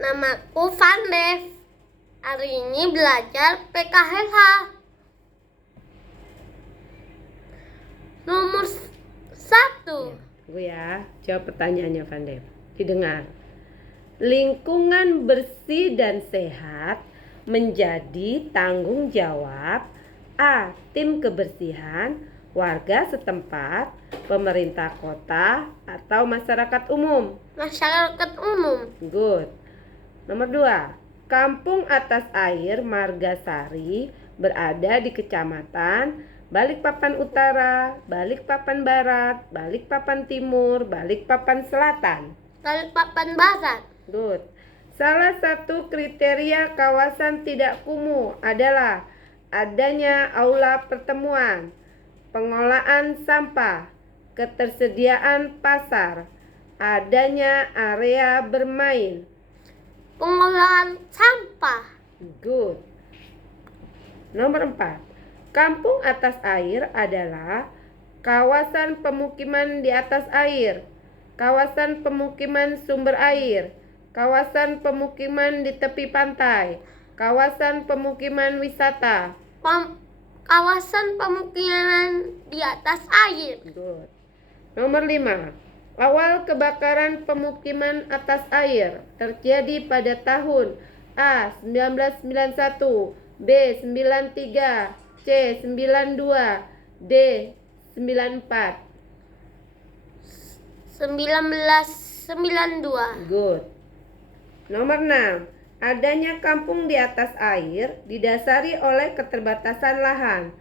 Namaku Vandev. Hari ini belajar PKLH. Nomor 1. Gue ya, jawab pertanyaannya Vandev. Didengar. Lingkungan bersih dan sehat menjadi tanggung jawab A. Tim kebersihan, warga setempat, pemerintah kota, atau masyarakat umum. Masyarakat umum. Good. Nomor 2. Kampung Atas Air Margasari berada di Kecamatan Balikpapan Utara, Balikpapan Barat, Balikpapan Timur, Balikpapan Selatan. Balikpapan Barat. Good. Salah satu kriteria kawasan tidak kumuh adalah adanya aula pertemuan, pengolahan sampah, ketersediaan pasar, adanya area bermain. Pengolahan sampah. Good. Nomor 4. Kampung Atas Air adalah kawasan pemukiman di atas air, kawasan pemukiman sumber air, kawasan pemukiman di tepi pantai, kawasan pemukiman wisata. Kawasan pemukiman di atas air. Good. Nomor 5. Awal kebakaran pemukiman atas air terjadi pada tahun A. 1991, B. 93, C. 92, D. 94. 1992. Good. Nomor 6. Adanya kampung di atas air didasari oleh keterbatasan lahan,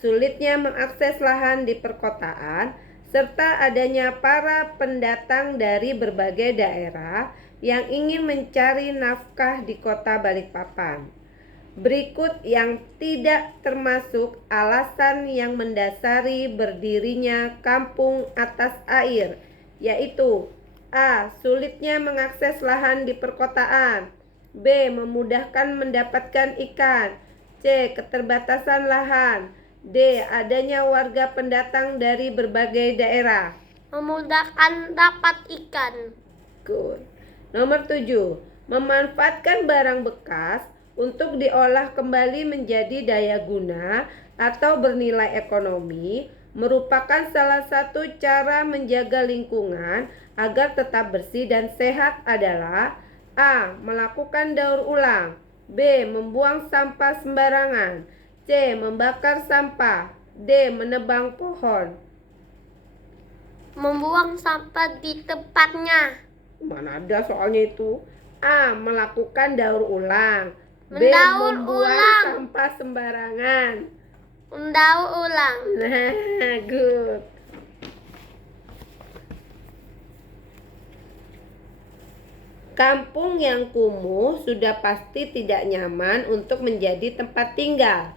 sulitnya mengakses lahan di perkotaan, serta adanya para pendatang dari berbagai daerah yang ingin mencari nafkah di kota Balikpapan. Berikut yang tidak termasuk alasan yang mendasari berdirinya kampung atas air, yaitu A. Sulitnya mengakses lahan di perkotaan, B. Memudahkan mendapatkan ikan, C. Keterbatasan lahan, D. Adanya warga pendatang dari berbagai daerah. Memudahkan dapat ikan. Good. Nomor 7. Memanfaatkan barang bekas untuk diolah kembali menjadi daya guna atau bernilai ekonomi merupakan salah satu cara menjaga lingkungan agar tetap bersih dan sehat adalah A. Melakukan daur ulang, B. Membuang sampah sembarangan, C. Membakar sampah, D. Menebang pohon. Membuang sampah di tempatnya. Mana ada soalnya itu. A. Melakukan daur ulang, B. Mendaur Membuang ulang. sampah sembarangan. Mendaur ulang. Nah, good. Kampung yang kumuh sudah pasti tidak nyaman untuk menjadi tempat tinggal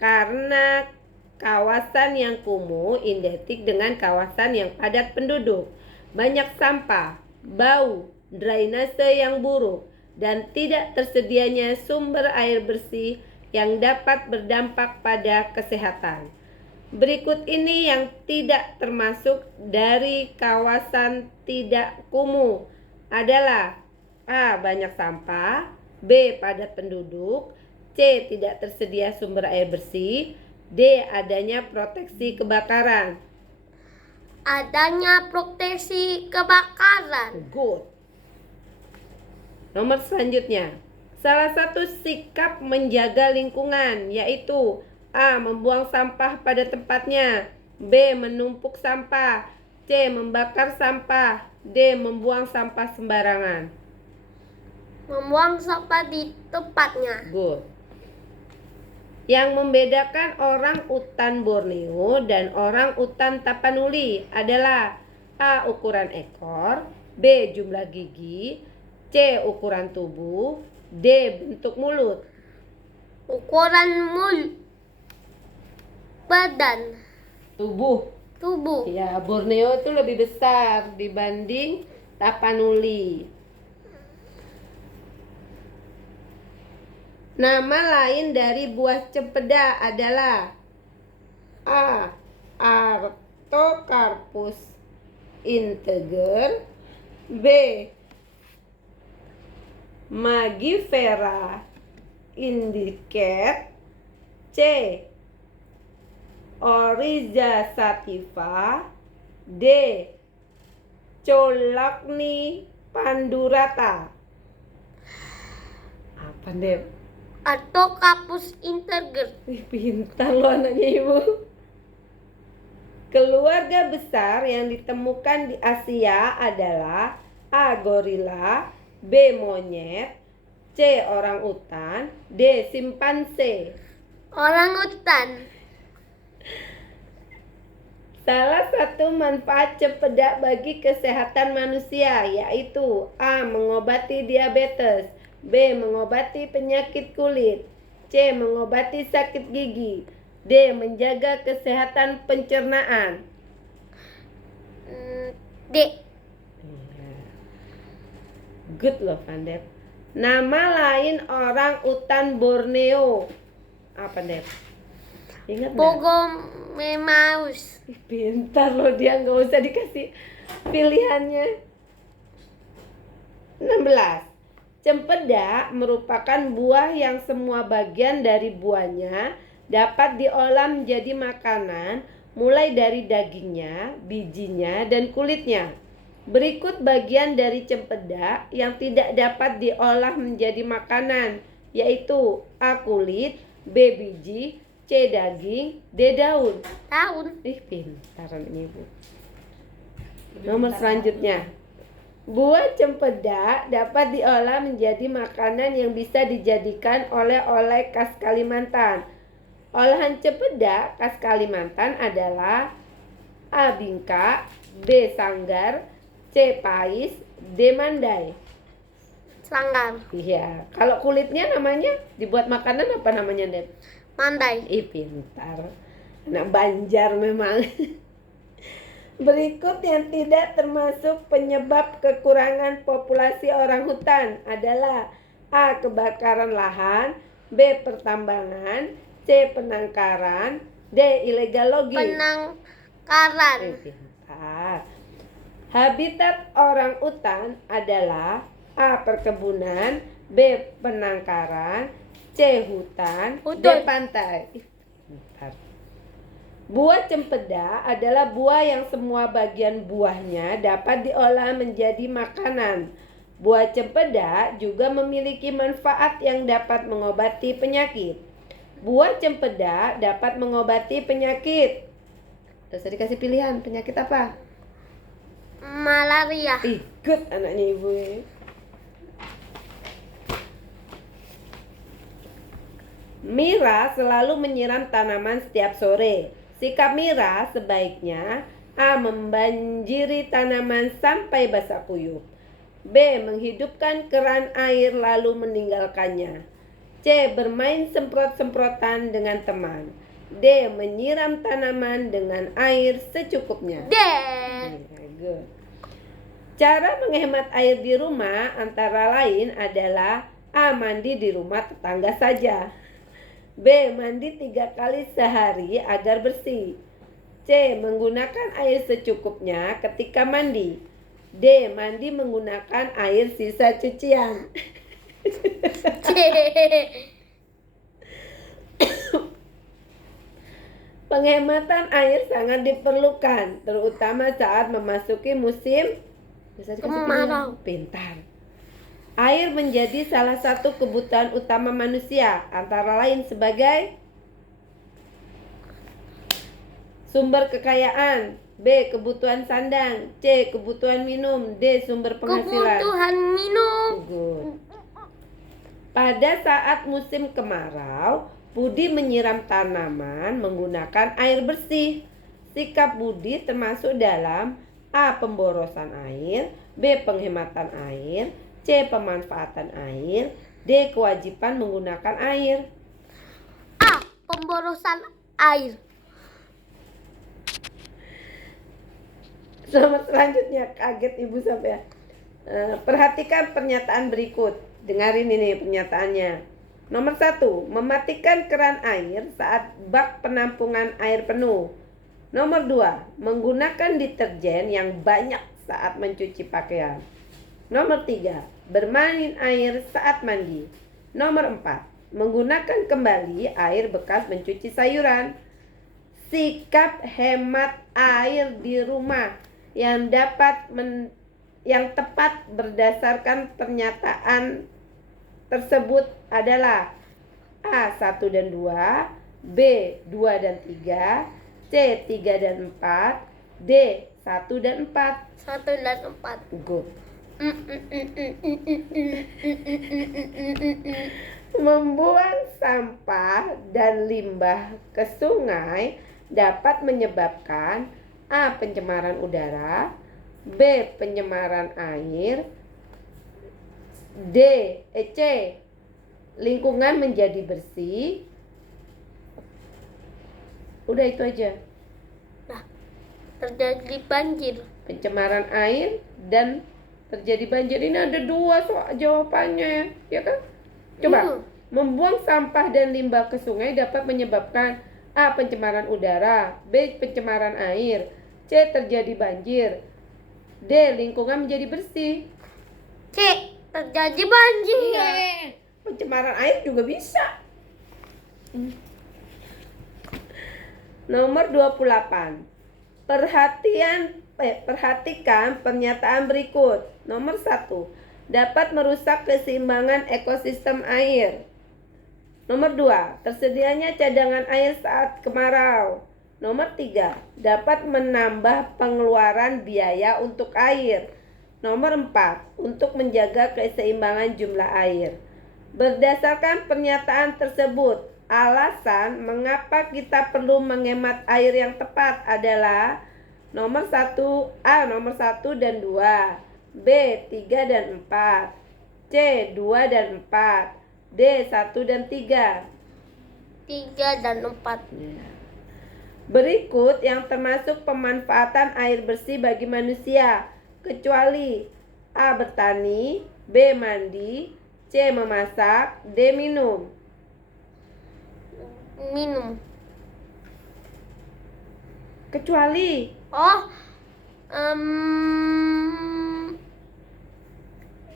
karena kawasan yang kumuh identik dengan kawasan yang padat penduduk, banyak sampah, bau, drainase yang buruk, dan tidak tersedianya sumber air bersih yang dapat berdampak pada kesehatan. Berikut ini yang tidak termasuk dari kawasan tidak kumuh adalah A. Banyak sampah, B. Padat penduduk, C. Tidak tersedia sumber air bersih, D. Adanya proteksi kebakaran. Adanya proteksi kebakaran. Good. Nomor selanjutnya, salah satu sikap menjaga lingkungan yaitu A. Membuang sampah pada tempatnya, B. Menumpuk sampah, C. Membakar sampah, D. Membuang sampah sembarangan. Membuang sampah di tempatnya. Good. Yang membedakan orang utan Borneo dan orang utan Tapanuli adalah A. Ukuran ekor, B. Jumlah gigi, C. Ukuran tubuh, D. Bentuk mulut. Ukuran badan. Tubuh. Ya, Borneo itu lebih besar dibanding Tapanuli. Nama lain dari buah cempeda adalah A. Artocarpus integer, B. Magifera indicate. C. Oryza sativa. D. Cholagni pandurata. Apa deh? Atau kapus integer. Pintar lo anaknya ibu. Keluarga besar yang ditemukan di Asia adalah A. Gorila, B. Monyet, C. Orang utan, D. Simpanse. Orangutan. Salah satu manfaat cempedak bagi kesehatan manusia yaitu A. Mengobati diabetes, B. Mengobati penyakit kulit, C. Mengobati sakit gigi, D. Menjaga kesehatan pencernaan. D. Good loh Pandep. Nama lain orang utan Borneo apa Dep? Ingat nggak? Pogomemaus. Ih, pintar loh dia, nggak usah dikasih pilihannya. 16. Cempedak merupakan buah yang semua bagian dari buahnya dapat diolah menjadi makanan, mulai dari dagingnya, bijinya, dan kulitnya. Berikut bagian dari cempedak yang tidak dapat diolah menjadi makanan, yaitu A. Kulit, B. Biji, C. Daging, D. Daun. Tahun. Ih, pintaran ini Bu. Nomor selanjutnya. Buah cempedak dapat diolah menjadi makanan yang bisa dijadikan oleh-oleh khas Kalimantan. Olahan cempedak khas Kalimantan adalah A. Bingka, B. Sanggar, C. Pais, D. Mandai. Sanggar. Iya, kalau kulitnya namanya dibuat makanan apa namanya, Dep? Mandai. Ih, pintar. Anak Banjar memang. Berikut yang tidak termasuk penyebab kekurangan populasi orang hutan adalah A. Kebakaran lahan, B. Pertambangan, C. Penangkaran, D. Illegal logging. Penangkaran. Pintar. Habitat orang utan adalah A. Perkebunan, B. Penangkaran, C. Hutan, D. Hutan. Pantai. Ih, pintar. Buah cempedak adalah buah yang semua bagian buahnya dapat diolah menjadi makanan. Buah cempedak juga memiliki manfaat yang dapat mengobati penyakit. Buah cempedak dapat mengobati penyakit. Terus dikasih pilihan, penyakit apa? Malaria. Ikut anaknya ibu ini. Mira selalu menyiram tanaman setiap sore. Sikap Mira sebaiknya A. Membanjiri tanaman sampai basah kuyup, B. Menghidupkan keran air lalu meninggalkannya, C. Bermain semprot-semprotan dengan teman, D. Menyiram tanaman dengan air secukupnya. D. Good. Cara menghemat air di rumah antara lain adalah A. Mandi di rumah tetangga saja, B. Mandi 3 kali sehari agar bersih, C. Menggunakan air secukupnya ketika mandi, D. Mandi menggunakan air sisa cucian. C. Penghematan air sangat diperlukan, terutama saat memasuki musim kemarau. Pintar. Air menjadi salah satu kebutuhan utama manusia, antara lain sebagai sumber kekayaan, B. Kebutuhan sandang, C. Kebutuhan minum, D. Sumber penghasilan. Kebutuhan minum. Good. Pada saat musim kemarau, Budi menyiram tanaman menggunakan air bersih. Sikap Budi termasuk dalam A. Pemborosan air, B. Penghematan air, C. Pemanfaatan air, D. Kewajiban menggunakan air. A. Pemborosan air. Nomor selanjutnya, kaget ibu sampai ya. Perhatikan pernyataan berikut. Dengarin ini pernyataannya. Nomor 1, mematikan keran air saat bak penampungan air penuh. Nomor 2, menggunakan deterjen yang banyak saat mencuci pakaian. Nomor 3, bermain air saat mandi. Nomor 4, menggunakan kembali air bekas mencuci sayuran. Sikap hemat air di rumah yang tepat berdasarkan pernyataan tersebut adalah A. 1 dan 2, B. 2 dan 3, C. 3 dan 4, D. 1 dan 4. 1 dan 4. Good. Membuang sampah dan limbah ke sungai dapat menyebabkan A. pencemaran udara, B. pencemaran air, C. lingkungan menjadi bersih. Udah itu aja. Nah, terjadi banjir. Pencemaran air dan terjadi banjir, ini ada dua jawabannya, ya kan? Coba. Membuang sampah dan limbah ke sungai dapat menyebabkan A. pencemaran udara, B. pencemaran air, C. terjadi banjir, D. lingkungan menjadi bersih. C. Terjadi banjir. Pencemaran air juga bisa. Nomor 28. Perhatikan pernyataan berikut. Nomor 1. Dapat merusak keseimbangan ekosistem air. Nomor 2. Tersedianya cadangan air saat kemarau. Nomor 3. Dapat menambah pengeluaran biaya untuk air. Nomor 4. Untuk menjaga keseimbangan jumlah air. Berdasarkan pernyataan tersebut, alasan mengapa kita perlu menghemat air yang tepat adalah nomor 1, A. nomor 1 dan 2, B. 3 dan 4, C. 2 dan 4, D. 1 dan 3. 3 dan 4. Berikut yang termasuk pemanfaatan air bersih bagi manusia, kecuali A. bertani, B. mandi, C. memasak, D. minum. Minum. Kecuali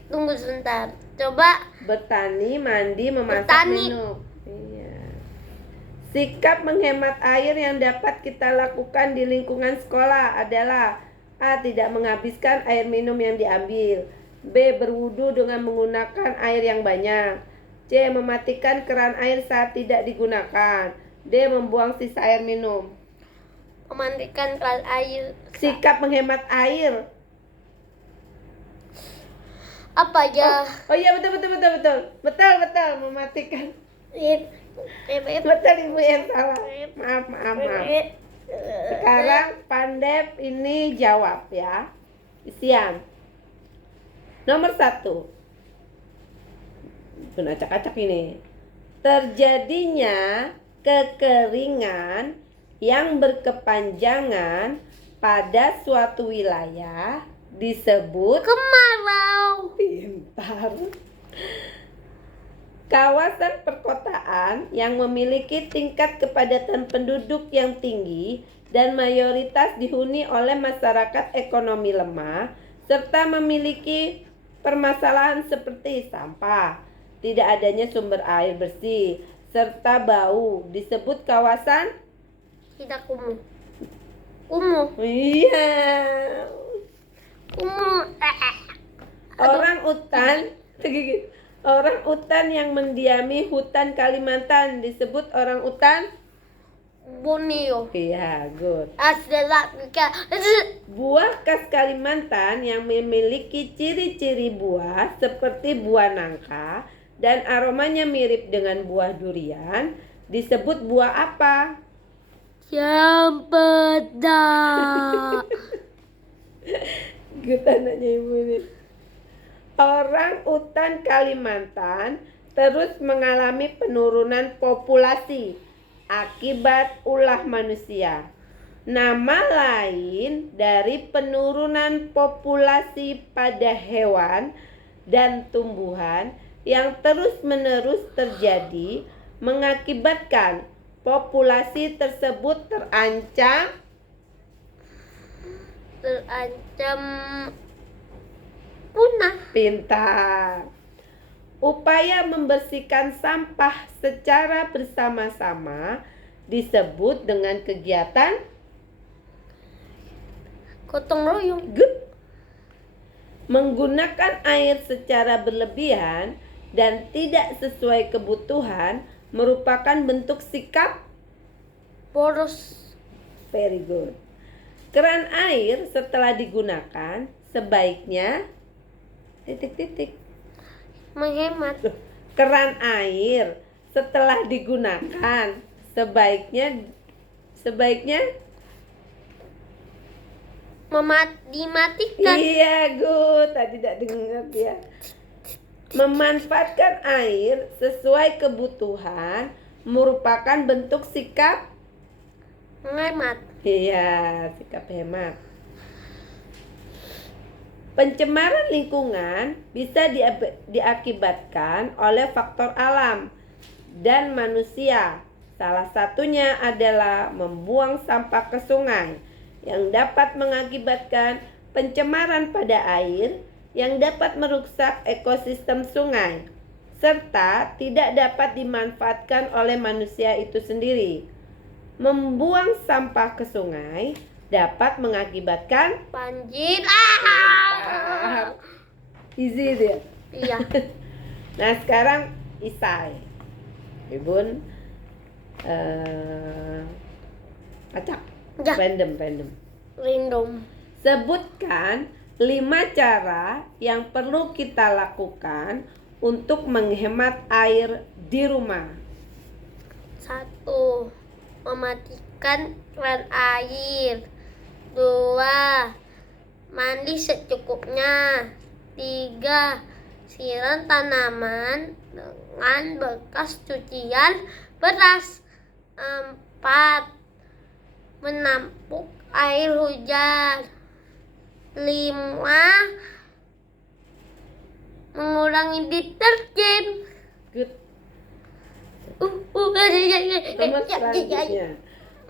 Tunggu sebentar. Coba. bertani, mandi, memasak, Bertani. minum. Iya. Sikap menghemat air yang dapat kita lakukan di lingkungan sekolah adalah A. tidak menghabiskan air minum yang diambil, B. berwudu dengan menggunakan air yang banyak, C. mematikan keran air saat tidak digunakan, D. membuang sisa air minum. Memandikan keran air. Sikap menghemat air. Apa ya? Oh iya, betul, mematikan. Betul, Ibu yang salah. Maaf. Sekarang Pandep ini jawab ya. Isian. Nomor 1. Pun acak-acak ini. Terjadinya kekeringan yang berkepanjangan pada suatu wilayah disebut kemarau. Pintar. Kawasan perkotaan yang memiliki tingkat kepadatan penduduk yang tinggi dan mayoritas dihuni oleh masyarakat ekonomi lemah serta memiliki permasalahan seperti sampah, tidak adanya sumber air bersih, serta bau disebut kawasan tidak kumuh. Kumuh. Iya. Kumuh. Orang utan yang mendiami hutan Kalimantan disebut orang utan Borneo. Iya, good. Buah khas Kalimantan yang memiliki ciri-ciri buah seperti buah nangka dan aromanya mirip dengan buah durian disebut buah apa? Cempedak. Gue tanyanya Ibu ini. Orang utan Kalimantan terus mengalami penurunan populasi akibat ulah manusia. Nama lain dari penurunan populasi pada hewan dan tumbuhan yang terus-menerus terjadi mengakibatkan populasi tersebut terancam punah. Pintar. Upaya membersihkan sampah secara bersama-sama disebut dengan kegiatan Gotong royong. good. Menggunakan air secara berlebihan dan tidak sesuai kebutuhan merupakan bentuk sikap Boros. very good. Keran air setelah digunakan sebaiknya titik-titik. Menghemat. Keran air setelah digunakan sebaiknya Dimatikan. iya good, tadi tidak dengar ya. Memanfaatkan air sesuai kebutuhan merupakan bentuk sikap Menghemat. iya, sikap hemat. Pencemaran lingkungan bisa diakibatkan oleh faktor alam dan manusia. Salah satunya adalah membuang sampah ke sungai yang dapat mengakibatkan pencemaran pada air yang dapat merusak ekosistem sungai serta tidak dapat dimanfaatkan oleh manusia itu sendiri. Membuang sampah ke sungai dapat mengakibatkan Banjir. easy dia. Iya. Nah sekarang Isai, Ibun acak Ya. random. Random. Sebutkan 5 cara yang perlu kita lakukan untuk menghemat air di rumah. 1. Mematikan keran air. 2. Mandi secukupnya. 3. Siram tanaman dengan bekas cucian beras. 4. Menampung air hujan. 5. Mengurangi deterjen. Good. Nomor selanjutnya,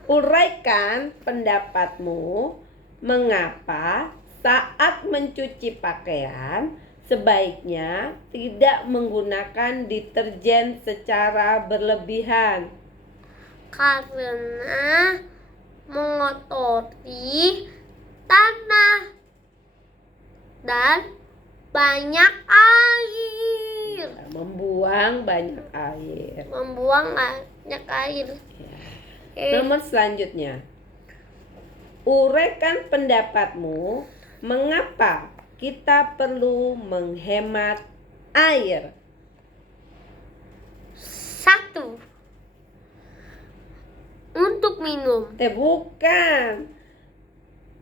uraikan pendapatmu mengapa saat mencuci pakaian sebaiknya tidak menggunakan deterjen secara berlebihan. Karena mengotori tanah dan banyak air. Membuang banyak air. Nomor selanjutnya, uraikan pendapatmu mengapa kita perlu menghemat air. 1. Untuk minum. Bukan.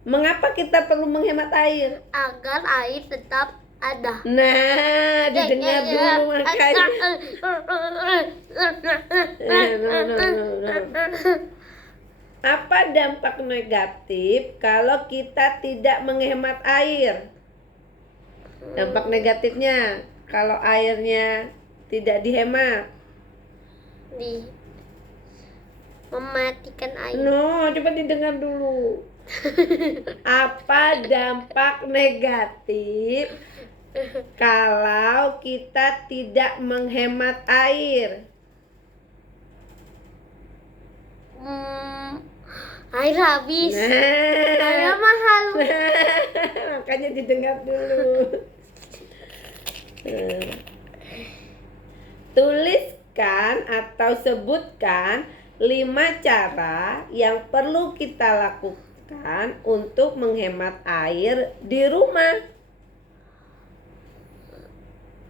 Mengapa kita perlu menghemat air? Agar air tetap ada. Nah, didengar dulu makanya. No. Apa dampak negatif kalau kita tidak menghemat air? Dampak negatifnya kalau airnya tidak dihemat. Mematikan air. No, coba didengar dulu. Apa dampak negatif kalau kita tidak menghemat air? Air habis. Air mahal. Makanya didengar dulu. Tuliskan atau sebutkan 5 cara yang perlu kita lakukan untuk menghemat air di rumah.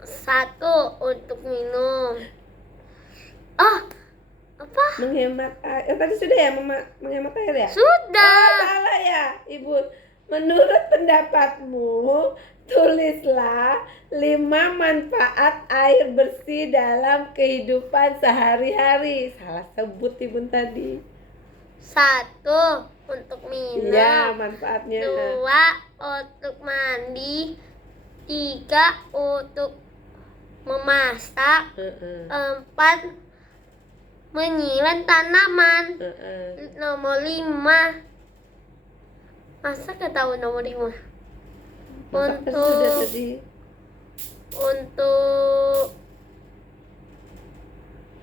1. Untuk minum. Apa? Menghemat air. Tadi sudah ya menghemat air ya? Sudah. Salah ya, Ibu. Menurut pendapatmu, tulislah 5 manfaat air bersih dalam kehidupan sehari-hari. Salah sebut Ibu tadi. 1. Untuk minum. Iya, manfaatnya. 2. Untuk mandi. 3. Untuk memasak. 4. Menyiram tanaman. Nomor 5. Masa ketahui nomor 5? Masak tadi sudah tadi.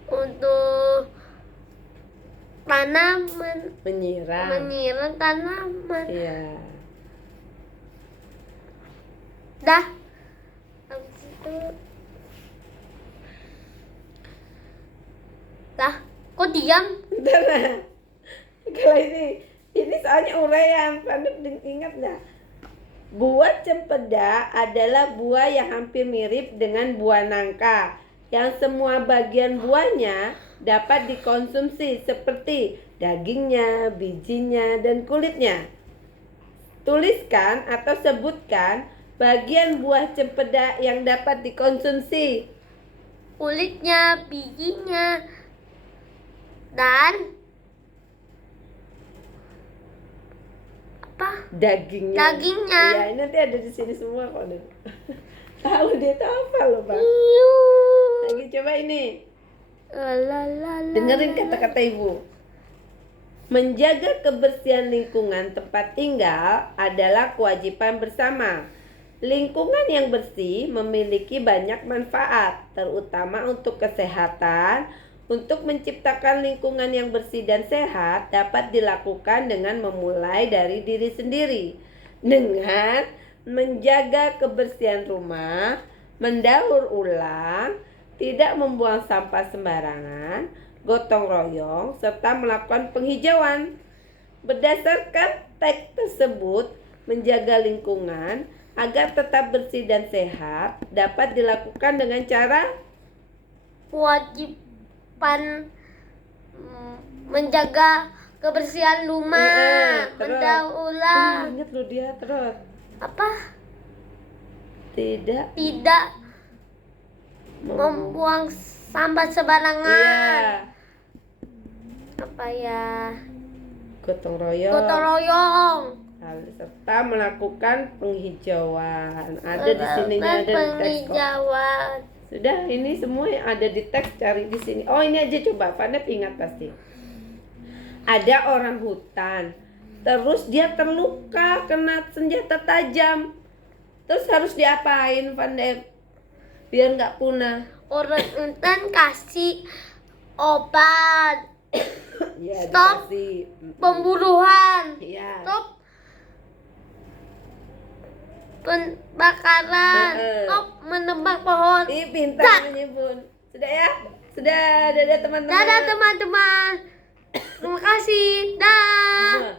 Untuk tanaman, Menyiram. tanaman. Iya. Dah. Habis itu dah. Kok diam? Bentar nah. Kalau ini soalnya uraian, Pandep ingat nggak? Buah cempeda adalah buah yang hampir mirip dengan buah nangka, yang semua bagian buahnya dapat dikonsumsi seperti dagingnya, bijinya, dan kulitnya. Tuliskan atau sebutkan bagian buah cempeda yang dapat dikonsumsi. Kulitnya, bijinya, dan apa? Dagingnya. Iya, ini nanti ada di sini semua kok. Tahu dia tahu apa loh, Bang? Lagi coba ini. Dengerin kata-kata Ibu. Menjaga kebersihan lingkungan tempat tinggal adalah kewajiban bersama. Lingkungan yang bersih memiliki banyak manfaat, terutama untuk kesehatan. Untuk menciptakan lingkungan yang bersih dan sehat dapat dilakukan dengan memulai dari diri sendiri. Dengan menjaga kebersihan rumah, mendaur ulang, tidak membuang sampah sembarangan, gotong royong, serta melakukan penghijauan. Berdasarkan teks tersebut, menjaga lingkungan agar tetap bersih dan sehat dapat dilakukan dengan cara kewajiban menjaga kebersihan rumah, mendaur ulang. Ingat lo dia terus. Apa? Tidak membuang sampah sembarangan. Iya. Apa ya? Gotong royong. Serta melakukan penghijauan. Ada di sininya, ada di teks kok. Penghijauan. Sudah, ini semua yang ada di teks cari di sini. Oh, ini aja coba, Pandep ingat pasti. Ada orang hutan, terus dia terluka kena senjata tajam. Terus harus diapain, Pandep? Biar nggak punah. Orang hutan kasih obat. Ya, Stop dikasih. pemburuan. Iya. Stop pembakaran. Stop menebang pohon. Ih, pintar menyebut. Sudah ya? Sudah, dadah teman-teman. Dadah teman-teman. Terima kasih. Dah. Dadah.